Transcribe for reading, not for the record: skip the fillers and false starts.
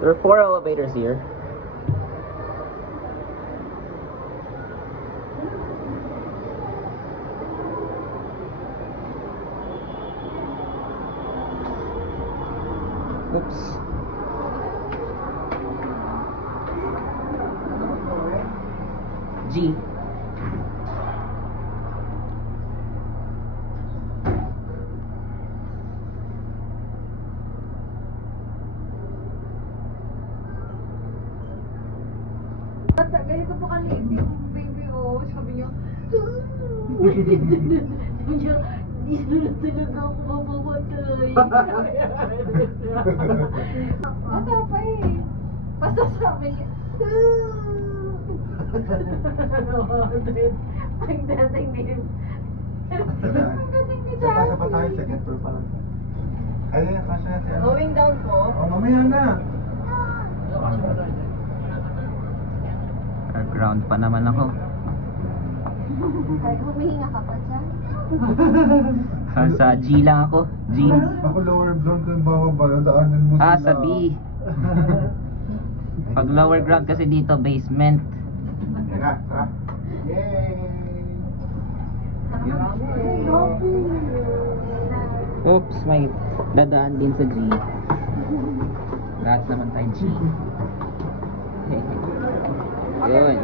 There are 4 elevators here. Oops. G. Ganito po kaliit yung baby, oh. Sabi niya, sabi niya, di na talaga ako mamamatay. Bata pa eh. Basta sabi niya, ang dating din. Ang dating ni Sa Daddy. pa tayo, second floor pa lang. Ay, kasya natin. Going down po. Oh, mamaya na. Ground pa naman ako. Ay, humihinga ka pa dyan. Sa G lang ako. G. Ako lower ground ko yung baka ba, nadaanan mo Ah, sa B. Pag lower ground kasi dito, basement. Tara, tara. Yay! Oops, may dadaan din sa G. Lahat naman tayo G. Yun.